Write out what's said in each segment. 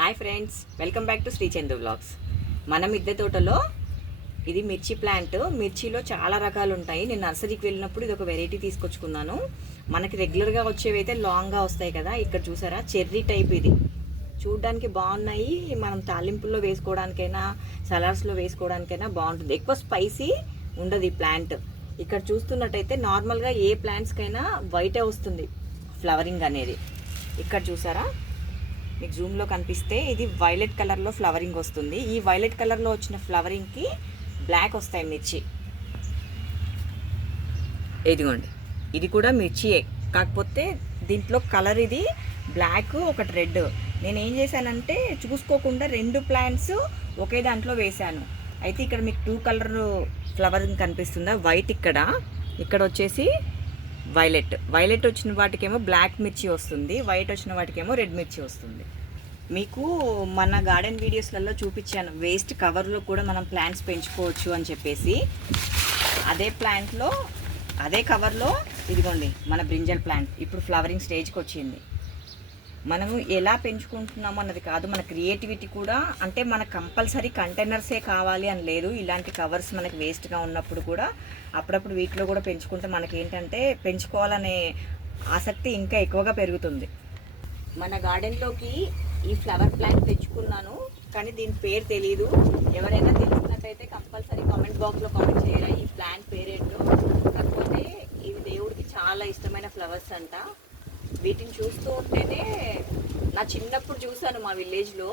Hi friends welcome back to Srichandu vlogs. మన మిద్దె తోటలో ఇది మిర్చి ప్లాంట్. మిర్చిలో చాలా రకాలు ఉంటాయి. నేను నర్సరీకి వెళ్ళినప్పుడు ఇది ఒక వెరైటీ తీసుకొచ్చుకున్నాను. మనకి రెగ్యులర్గా వచ్చేవి అయితే లాంగ్గా వస్తాయి కదా. ఇక్కడ చూసారా? చెర్రీ టైప్ ఇది. చూడడానికి బాగున్నాయి. మనం తాలింపుల్లో వేసుకోవడానికైనా సలాడ్స్లో వేసుకోవడానికైనా బాగుంటుంది. ఎక్కువ స్పైసీ ఉండదు ఈ ప్లాంట్. ఇక్కడ చూస్తున్నట్టయితే నార్మల్గా ఏ ప్లాంట్స్కైనా వైటే వస్తుంది. ఫ్లవరింగ్ అనేది. ఇక్కడ చూసారా? మీకు జూమ్లో కనిపిస్తే ఇది వైలెట్ కలర్లో ఫ్లవరింగ్ వస్తుంది. ఈ వైలెట్ కలర్లో వచ్చిన ఫ్లవరింగ్కి బ్లాక్ వస్తాయి మిర్చి. ఇదిగోండి. ఇది కూడా మిర్చియే. కాకపోతే దీంట్లో కలర్ ఇది బ్లాక్ ఒకటి రెడ్ నేను ఏం చేశానంటే చూసుకోకుండా రెండు ప్లాంట్స్ ఒకే దాంట్లో వేశాను. అయితే ఇక్కడ మీకు టూ కలర్ ఫ్లవరింగ్ కనిపిస్తుందా? వైట్ ఇక్కడ. ఇక్కడ వచ్చేసి వైలెట్. వైలెట్ వచ్చిన వాటికేమో బ్లాక్ మిర్చి వస్తుంది వైట్ వచ్చిన వాటికేమో రెడ్ మిర్చి వస్తుంది. మీకు మన గార్డెన్ వీడియోస్లలో చూపించాను. వేస్ట్ కవర్లో కూడా మనం ప్లాంట్స్ పెంచుకోవచ్చు అని చెప్పేసి. అదే ప్లాంట్లో అదే కవర్లో ఇదిగోండి మన బ్రింజల్ ప్లాంట్. ఇప్పుడు ఫ్లవరింగ్ స్టేజ్కి వచ్చింది. మనము ఎలా పెంచుకుంటున్నాము అన్నది కాదు. మన క్రియేటివిటీ కూడా అంటే మన కంపల్సరీ కంటైనర్సే కావాలి అని లేదు. ఇలాంటి కవర్స్ మనకి వేస్ట్గా ఉన్నప్పుడు కూడా అప్పుడప్పుడు వీటిలో కూడా పెంచుకుంటే మనకి ఏంటంటే పెంచుకోవాలనే ఆసక్తి ఇంకా ఎక్కువగా పెరుగుతుంది. మన గార్డెన్లోకి ఈ ఫ్లవర్ ప్లాంట్ తెచ్చుకున్నాను కానీ దీని పేరు తెలియదు ఎవరైనా తెలుసుకున్నట్టయితే కంపల్సరీ కామెంట్ బాక్స్లో కామెంట్ చేయరా? ఈ ప్లాంట్ పేరేంటో? కాకపోతే ఇవి దేవుడికి చాలా ఇష్టమైన ఫ్లవర్స్ అంట. వీటిని చూస్తూ ఉంటేనే నా చిన్నప్పుడు చూశాను మా విలేజ్లో.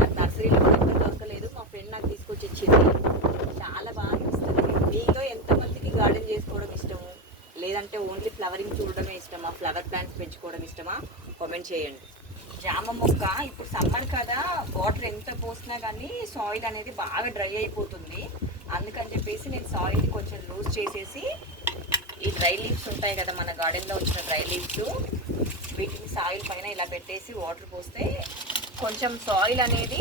నాకు నర్సరీలో కూడా ఎక్కడ దొరకలేదు మా ఫ్రెండ్ నాకు తీసుకొచ్చి ఇచ్చింది చాలా బాగా అనిపిస్తుంది మీలో ఎంతమందికి గార్డెన్ చేసుకోవడం ఇష్టము? లేదంటే ఓన్లీ ఫ్లవరింగ్ చూడడమే ఇష్టమా? ఫ్లవర్ ప్లాంట్స్ పెంచుకోవడం ఇష్టమా? కామెంట్ చేయండి. జామ మొక్క ఇప్పుడు సమ్మర్ కదా వాటర్ ఎంత పోసినా కానీ సాయిల్ అనేది బాగా డ్రై అయిపోతుంది. అందుకని చెప్పేసి నేను సాయిల్ కొంచెం లూజ్ చేసేసి ఈ డ్రై లీవ్స్ ఉంటాయి కదా మన గార్డెన్లో వచ్చిన డ్రై లీవ్స్. వీటిని సాయిల్ పైన ఇలా పెట్టేసి వాటర్ పోస్తే కొంచెం సాయిల్ అనేది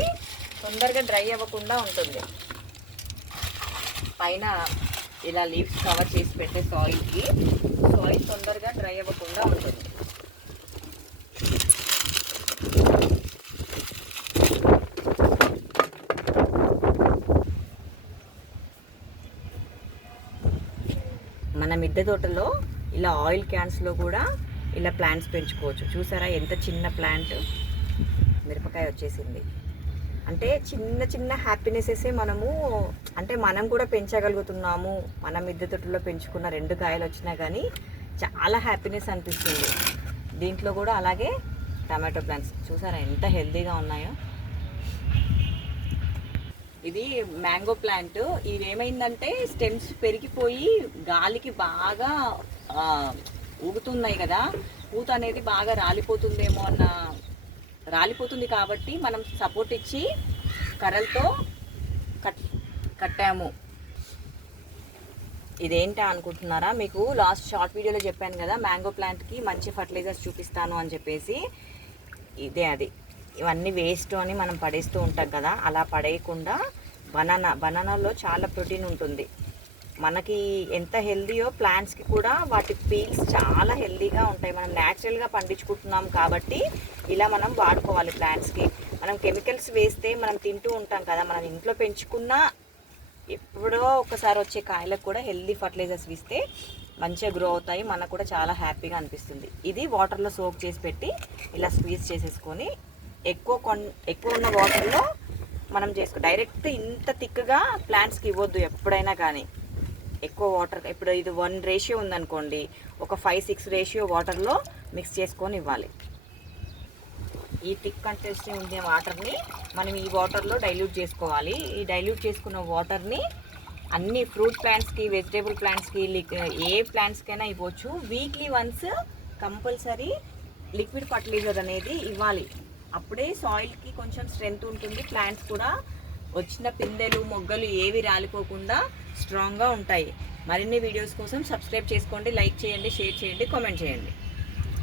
తొందరగా డ్రై అవ్వకుండా ఉంటుంది. పైన ఇలా లీవ్స్ కవర్ చేసి పెట్టే సాయిల్కి సాయిల్ తొందరగా డ్రై అవ్వకుండా ఉంటుంది. మన మిద్దె తోటలో ఇలా ఆయిల్ క్యాన్స్లో కూడా ఇలా ప్లాంట్స్ పెంచుకోవచ్చు. చూసారా ఎంత చిన్న ప్లాంట్ మిరపకాయ వచ్చేసింది. అంటే చిన్న చిన్న హ్యాపీనెసెసే మనము అంటే మనం కూడా పెంచగలుగుతున్నాము. మన మిద్దె తోటలో పెంచుకున్న రెండు కాయలు వచ్చినా కానీ చాలా హ్యాపీనెస్ అనిపిస్తుంది. దీంట్లో కూడా అలాగే టమాటో ప్లాంట్స్ చూసారా ఎంత హెల్తీగా ఉన్నాయో. ఇది మ్యాంగో ప్లాంట్ ఇది ఏమైందంటే స్టెమ్స్ పెరిగిపోయి గాలికి బాగా ఊగుతున్నాయి కదా పూత అనేది బాగా రాలిపోతుందేమో అన్న రాలిపోతుంది కాబట్టి మనం సపోర్ట్ ఇచ్చి కర్రలతో కట్ కట్టాము. ఇదేంటా అనుకుంటున్నారా? మీకు లాస్ట్ షార్ట్ వీడియోలో చెప్పాను కదా మ్యాంగో ప్లాంట్కి మంచి ఫర్టిలైజర్స్ చూపిస్తాను అని చెప్పేసి. ఇదే అది. ఇవన్నీ వేస్ట్ అని మనం పడేస్తూ ఉంటాం కదా అలా పడేయకుండా బనానా బనానాలో చాలా ప్రోటీన్ ఉంటుంది. మనకి ఎంత హెల్దీయో ప్లాంట్స్కి కూడా వాటి పీల్స్ చాలా హెల్దీగా ఉంటాయి. మనం న్యాచురల్గా పండించుకుంటున్నాం కాబట్టి ఇలా మనం వాడుకోవాలి ప్లాంట్స్కి మనం కెమికల్స్ వేస్తే మనం తింటూ ఉంటాం కదా మనం ఇంట్లో పెంచుకున్న ఎప్పుడో ఒకసారి వచ్చే కాయలకు కూడా హెల్దీ ఫర్టిలైజర్స్ ఇస్తే మంచిగా గ్రో అవుతాయి. మనకు కూడా చాలా హ్యాపీగా అనిపిస్తుంది. ఇది వాటర్లో సోక్ చేసి పెట్టి ఇలా స్క్వీజ్ చేసేసుకొని ఎక్కువ కొన్ ఎక్కువ ఉన్న వాటర్లో మనం చేసుకో డైరెక్ట్ ఇంత థిక్గా ప్లాంట్స్కి ఇవ్వద్దు ఎప్పుడైనా కానీ. ఎక్కువ వాటర్ ఇప్పుడు ఇది వన్ రేషియో ఉందనుకోండి ఒక ఫైవ్ సిక్స్ రేషియో వాటర్లో మిక్స్ చేసుకొని ఇవ్వాలి. ఈ థిక్ కంటెస్ట్ ఉండే వాటర్ని మనం ఈ వాటర్లో డైల్యూట్ చేసుకోవాలి. ఈ డైల్యూట్ చేసుకున్న వాటర్ని అన్ని ఫ్రూట్ ప్లాంట్స్కి వెజిటేబుల్ ప్లాంట్స్కి ఏ ప్లాంట్స్కైనా ఇవ్వచ్చు. Weekly once compulsory liquid fertiliser అనేది ఇవ్వాలి. అప్పుడే సాయిల్కి కొంచెం స్ట్రెంగ్త్ ఉంటుంది ప్లాంట్స్ కూడా. వచ్చిన పిందెలు మొగ్గలు ఏవి రాలిపోకుండా స్ట్రాంగ్గా ఉంటాయి. మరిన్ని వీడియోస్ కోసం సబ్స్క్రైబ్ చేసుకోండి లైక్ చేయండి షేర్ చేయండి కామెంట్ చేయండి.